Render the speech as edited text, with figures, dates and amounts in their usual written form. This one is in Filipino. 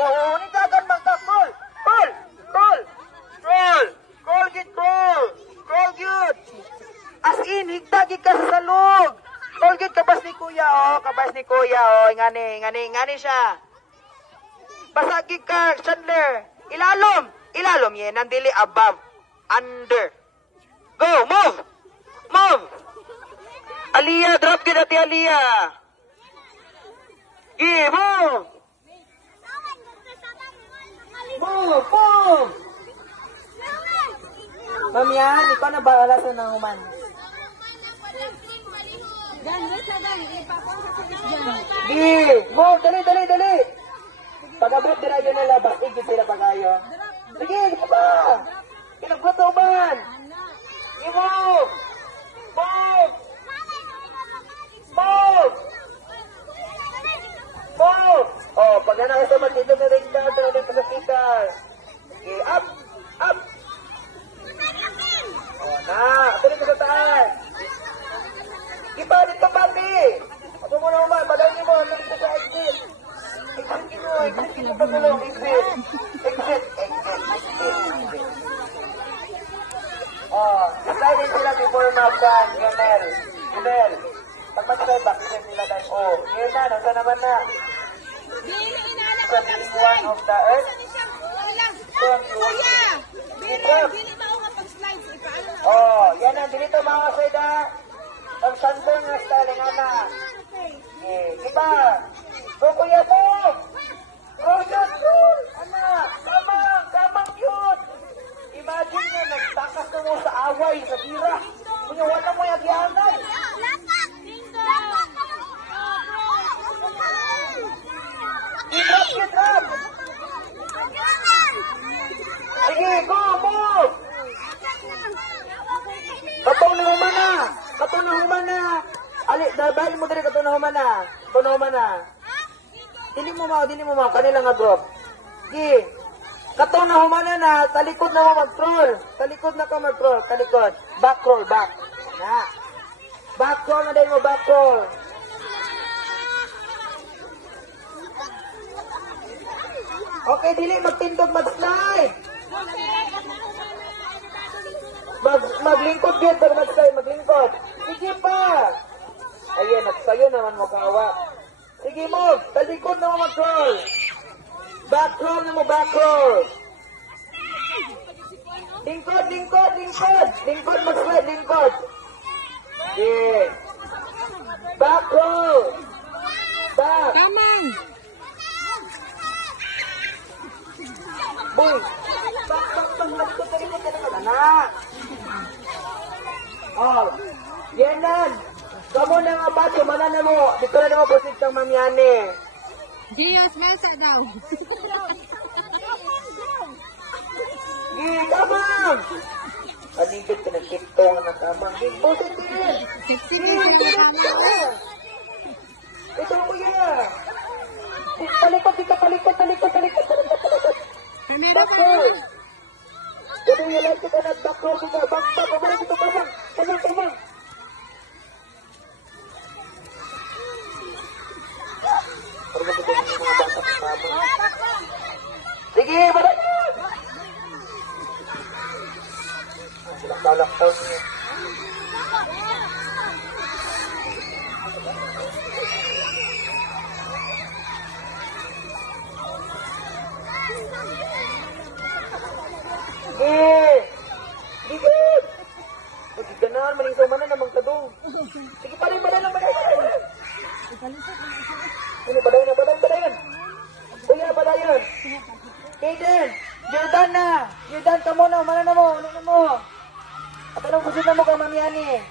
Oo, ni dagan magka. Call! Call! Call! Call! Call, git, call! Call, git! As in, higdagi ka sa salog! Call, git, kabas ni kuya, oh. Kabas ni kuya, oh. Ngani siya. Basagig ka, Chandler. Ilalom! Ilalom, yan. Nandili above. Under. Go, move! Move! Aliyah, drop gid ati Aliyah. Move! Move! Move! Ma'am yan, ikaw na bahala sa nanguman. Move! Dali! Pag-abot din na nila, bakit sila pag-ayo? Sige, ito ba? Kinagbutuban! Move! Move! Move! Move! Oh, pag nakasama dito na rin ka, ito na rin pagkakikal. Okay, up! Up! Oh, na! Ito rin sa taas! Ipalit pa, papi! Ako mo na umay, madali mo, ito rin sa exit. Exit mo, pagulong, exit. Exit. Oh, decided sila before mag-gun, Yunel. Pag mag-stay back, nila tayo, oh, yun na, nasa naman na. Sa being one of the earth. Oh, yan na, dito mga kasayda. Ang sandong na style nga na. Iba. Go kuya po. Go yun. Anak, kamang yun. Imagine nga, nagtakas na mo sa away, sa tira. Kung wala mo yung gihanay. Drop! Sige, go, move! Katong na humana! Ali, dabahin mo dali katong na humana. Dili mo ma, kanila nga drop. Sige, katong na humana na, talikod na mo mag-troll. Talikod na ka mag-troll, talikod. Back roll, back. Na. Back roll na dahil mo, back roll. Okay, dili magtindog, mag-slide. Maglingkod yun, pero mag-slide, maglingkod. Sige pa. Ayun, nagsayo naman mo kawa. Sige mo, talikod na mo mag-roll. Back roll na mo, back roll. Lingkod. Lingkod, mag-slide, lingkod. Okay. Back roll. Back. Kamang. Boy, malikot ka na anak. Oh, yan. Kamu na nga ba, sumana na mo. Dito na mo proceed kang mamyane. Giyos, mesa daw. Kamang! Paligid ka na kitong na kamang. Proceed din. Ito mo yan. Palikot. Backroll! Ito yung like kita na backroll kita. Backroll kita, kamang. Sige, balik! Laktaw niya. Good! Pag-ganahan, maling mana namang kadong. Sige, badayan. Ini badayan. Kuya, badayan. Kaden, Jordan, kamu na, mana na mo. At anong gusto na mo kay Mamiani?